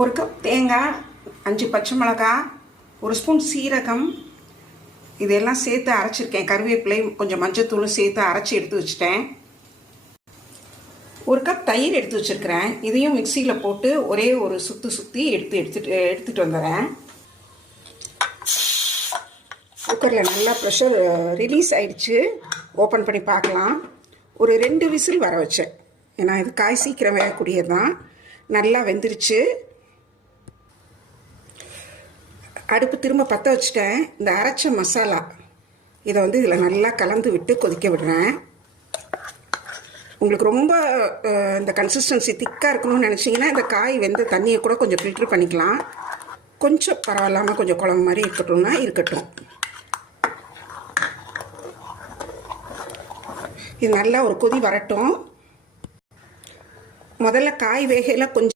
ஒரு கப் தேங்காய், 5 பச்சை மிளகாய், ஒரு ஸ்பூன் சீரகம், இதெல்லாம் சேர்த்து அரைச்சிருக்கேன். கருவேப்பிலை, கொஞ்சம் மஞ்சத்தூளும் சேர்த்து அரைச்சி எடுத்து வச்சுட்டேன். ஒரு கப் தயிர் எடுத்து வச்சுருக்கிறேன். இதையும் மிக்சியில் போட்டு ஒரே ஒரு சுற்றி எடுத்துகிட்டு வந்துடுறேன். குக்கரில் நல்லா ப்ரெஷர் ரிலீஸ் ஆகிடுச்சு. ஓப்பன் பண்ணி பார்க்கலாம். ஒரு 2 விசில் வர வச்சேன். ஏன்னா இது காய் சீக்கிரம் வேகக்கூடியது தான். நல்லா வெந்துருச்சு. அடுப்பு திரும்ப பற்ற வச்சுட்டேன். இந்த அரைச்ச மசாலா இதை இதில் நல்லா கலந்து விட்டு கொதிக்க விடுறேன். உங்களுக்கு ரொம்ப இந்த கன்சிஸ்டன்சி திக்காக இருக்கணும்னு நினச்சிங்கன்னா இந்த காய் வெந்த தண்ணியை கூட கொஞ்சம் ஃபில்ட்ரு பண்ணிக்கலாம். கொஞ்சம் பரவாயில்லாமல் கொஞ்சம் குழம்பு மாதிரி இருக்கட்டும்னா இருக்கட்டும். இது நல்லா ஒரு கொதி வரட்டும். முதல்ல காய் வேகையில் கொஞ்சம்